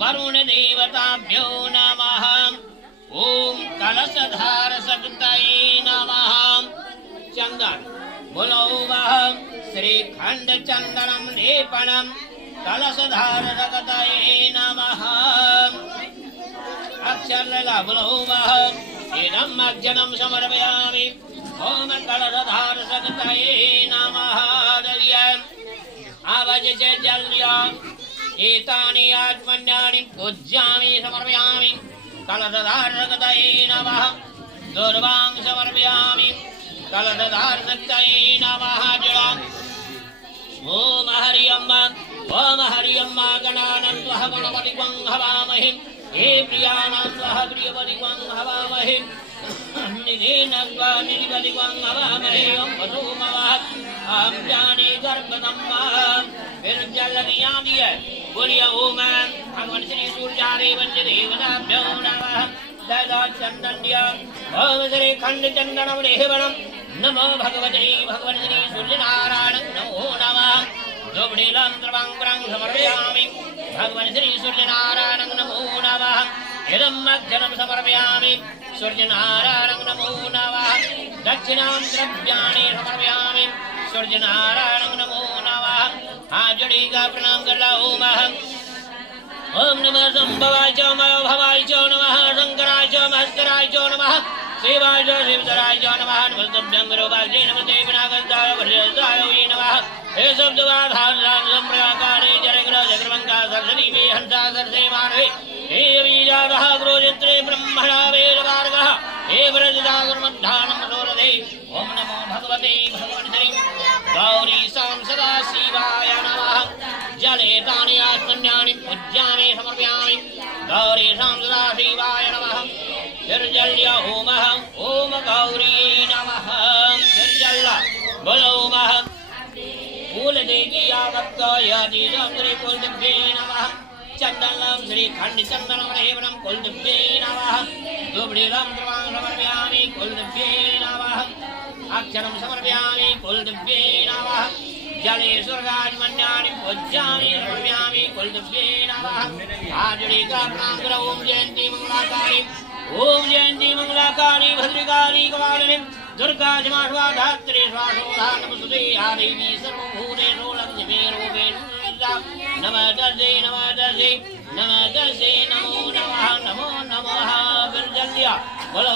वरुण देवताभ्यो नमः। ओम कलशधार शक्तये नमः। चंदन बोलो वह श्रीखंड चंदनम लेपनम कलशधार शक्तये नमः। अक्षर लगा बोलो वह इदम अज्जनम समर्पयामि। ओम कलशधार शक्तये नमः। आवज से जल्या एतानि आत्मन्यानि पूज्यामि समर्पयामि। कलशधार शक्तये नमः। दुर्वां समर्पयामि। कलशधार शक्तये नमः। ओम हरि अम्मा गणानन्त्वः गणपतिं हवामहे। हे प्रियानन्त्वः प्रियपतिं हवामहे। निधेनत्वा निधिपतिं हवामहे। ओम वसुमवः आम जाने गर्भदम्मा। फिर जल दिया दिया बोलिया ओम भगवान श्री सूर्यादेव देवताभ्यो नमः। ददा चंदन दिया ओम श्री खंड चंदनम लेपनम नमो भगवते भगवान श्री सूर्यनारायण नमो नमः। दोबड़ीलं द्रवांग्रं समर्पयामि। भगवान श्री सूर्यनारायण नमो नमः। इदं मज्जनं समर्पयामि। सूर्यनारायण नमो नमः। दक्षिणां द्रव्याणि समर्पयामि। सूर्यनारायण नमो नमः। हाजड़ी का प्रणाम कर ला ओम ओम नमः संभवाय च भवाय च नमः। शंकराय च महस्तराय च नमः। शिवाय च शिवतराय च नमः। नमस्तभ्यं विरोपाय नमस्ते विनाशकाय वज्रदाय नमः। हे शब्दवाधारां संप्रकारे जरग्रह जगर्वंका सरस्वती मे हंसा सरसे मानवे। हे बीजादः गुरुचित्रे ब्रह्मणा वेदवार्गः। हे वरदागुरुमध्यानं सोरधे। ओम नमो भगवते भगवान श्री गौरी सां सदा शिवाय नमः। जले तानि आत्मन्यानि पूज्यामि समर्पयामि। गौरी सां सदा शिवाय नमः। निर्जल्य ओमः ओम गौरी नमः। निर्जल बोलो ओमः फूल देगी आवत्त यदि श्री कुलदेव्ये नमः। चंदनं श्री खंड चंदनम लेपनम कुलदेव्ये नमः। दुबड़ीलं द्रवां समर्पयामि। कुलदेव्ये नमः। अक्षरं समर्पयामि। कुलदेव्ये नमः। जले स्वर्गात्मन्यानि पूज्यामि समर्पयामि। कुलदेव्ये नमः। आजड़ी का प्रणाम करो। ओम जयंती मंगलाकाली ओम जयंती मंगलाकाली भद्रकाली कपालिनी दुर्गा क्षमा धात्री स्वाहा नमस्ते आदेवी सर्वभूतेषु लक्ष्मी रूपेण नमस्ते नमस्ते नमस्ते नमो नमः नमो नमः। बिरजल्या बोलो